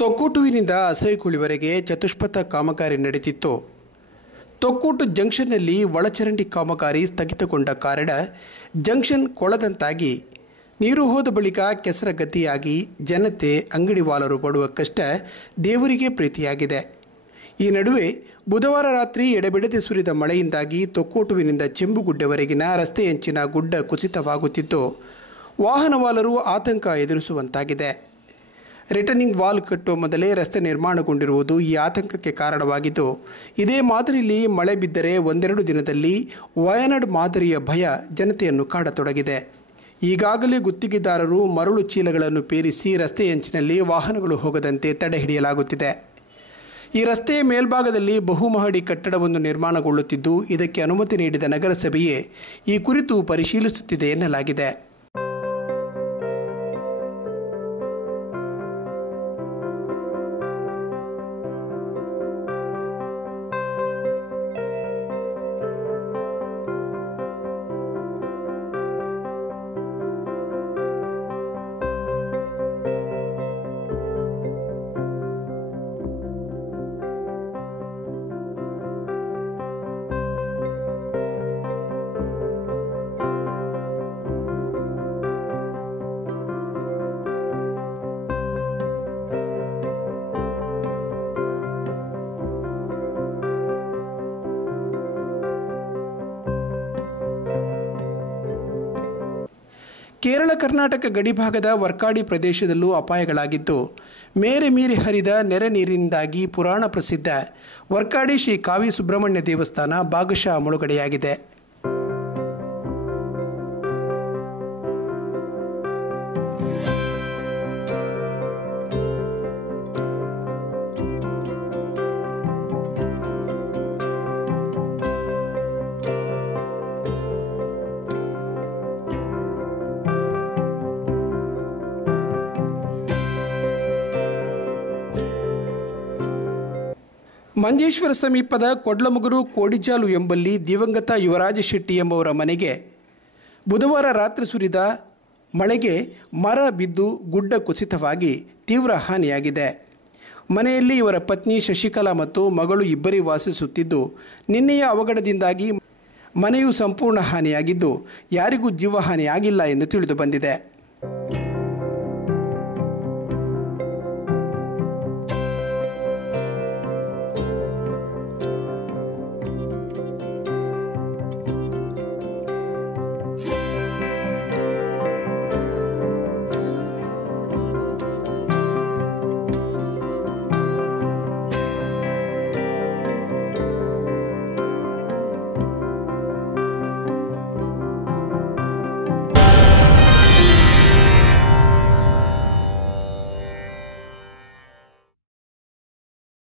ತೊಕ್ಕೋಟುವಿನಿಂದ ಅಸೈಕುಳಿವರೆಗೆ ಚತುಷ್ಪಥ ಕಾಮಗಾರಿ ನಡೆದಿತ್ತು. ತೊಕ್ಕೋಟು ಜಂಕ್ಷನ್ನಲ್ಲಿ ಒಳಚರಂಡಿ ಕಾಮಗಾರಿ ಸ್ಥಗಿತಗೊಂಡ ಕಾರಣ ಜಂಕ್ಷನ್ ಕೊಳದಂತಾಗಿ ನೀರು ಹೋದ ಬಳಿಕ ಕೆಸರಗದ್ದಿಯಾಗಿ ಜನತೆ ಅಂಗಡಿವಾಲರು ಪಡುವ ಕಷ್ಟ ದೇವರಿಗೆ ಪ್ರೀತಿಯಾಗಿದೆ. ಈ ನಡುವೆ ಬುಧವಾರ ರಾತ್ರಿ ಎಡೆಬಿಡದೆ ಸುರಿದ ಮಳೆಯಿಂದಾಗಿ ತೊಕ್ಕೋಟುವಿನಿಂದ ಚೆಂಬುಗುಡ್ಡೆವರೆಗಿನ ರಸ್ತೆಯಂಚಿನ ಗುಡ್ಡ ಕುಸಿತವಾಗುತ್ತಿದ್ದು ವಾಹನವಾಲರು ಆತಂಕ ಎದುರಿಸುವಂತಾಗಿದೆ. ರಿಟರ್ನಿಂಗ್ ವಾಲ್ ಕಟ್ಟುವ ಮೊದಲೇ ರಸ್ತೆ ನಿರ್ಮಾಣಗೊಂಡಿರುವುದು ಈ ಆತಂಕಕ್ಕೆ ಕಾರಣವಾಗಿದ್ದು, ಇದೇ ಮಾದರಿಯಲ್ಲಿ ಮಳೆ ಬಿದ್ದರೆ ಒಂದೆರಡು ದಿನದಲ್ಲಿ ವಯನಾಡ್ ಮಾದರಿಯ ಭಯ ಜನತೆಯನ್ನು ಕಾಡತೊಡಗಿದೆ. ಈಗಾಗಲೇ ಗುತ್ತಿಗೆದಾರರು ಮರಳು ಚೀಲಗಳನ್ನು ಪೇರಿಸಿ ರಸ್ತೆಯಂಚಿನಲ್ಲಿ ವಾಹನಗಳು ಹೋಗದಂತೆ ತಡೆ ಹಿಡಿಯಲಾಗುತ್ತಿದೆ. ಈ ರಸ್ತೆಯ ಮೇಲ್ಭಾಗದಲ್ಲಿ ಬಹುಮಹಡಿ ಕಟ್ಟಡವೊಂದು ನಿರ್ಮಾಣಗೊಳ್ಳುತ್ತಿದ್ದು, ಇದಕ್ಕೆ ಅನುಮತಿ ನೀಡಿದ ನಗರಸಭೆಯೇ ಈ ಕುರಿತು ಪರಿಶೀಲಿಸುತ್ತಿದೆ ಎನ್ನಲಾಗಿದೆ. ಕೇರಳ ಕರ್ನಾಟಕ ಗಡಿಭಾಗದ ವರ್ಕಾಡಿ ಪ್ರದೇಶದಲ್ಲೂ ಅಪಾಯಗಳಾಗಿದ್ದು, ಮೇರೆ ಮೀರಿ ಹರಿದ ನೆರೆ ನೀರಿನಿಂದಾಗಿ ಪುರಾಣ ಪ್ರಸಿದ್ಧ ವರ್ಕಾಡಿ ಶ್ರೀ ಕಾವಿ ಸುಬ್ರಹ್ಮಣ್ಯ ದೇವಸ್ಥಾನ ಭಾಗಶಃ ಮುಳುಗಡೆಯಾಗಿದೆ. ಮಂಜೇಶ್ವರ ಸಮೀಪದ ಕೊಡ್ಲಮುಗರು ಕೋಡಿಜಾಲು ಎಂಬಲ್ಲಿ ದಿವಂಗತ ಯುವರಾಜ ಶೆಟ್ಟಿ ಎಂಬವರ ಮನೆಗೆ ಬುಧವಾರ ರಾತ್ರಿ ಸುರಿದ ಮಳೆಗೆ ಮರ ಬಿದ್ದು ಗುಡ್ಡ ಕುಸಿತವಾಗಿ ತೀವ್ರ ಹಾನಿಯಾಗಿದೆ. ಮನೆಯಲ್ಲಿ ಇವರ ಪತ್ನಿ ಶಶಿಕಲಾ ಮತ್ತು ಮಗಳು ಇಬ್ಬರೇ ವಾಸಿಸುತ್ತಿದ್ದು, ನಿನ್ನೆಯ ಅವಘಡದಿಂದಾಗಿ ಮನೆಯು ಸಂಪೂರ್ಣ ಹಾನಿಯಾಗಿದ್ದು ಯಾರಿಗೂ ಜೀವಹಾನಿ ಆಗಿಲ್ಲ ಎಂದು ತಿಳಿದು ಬಂದಿದೆ.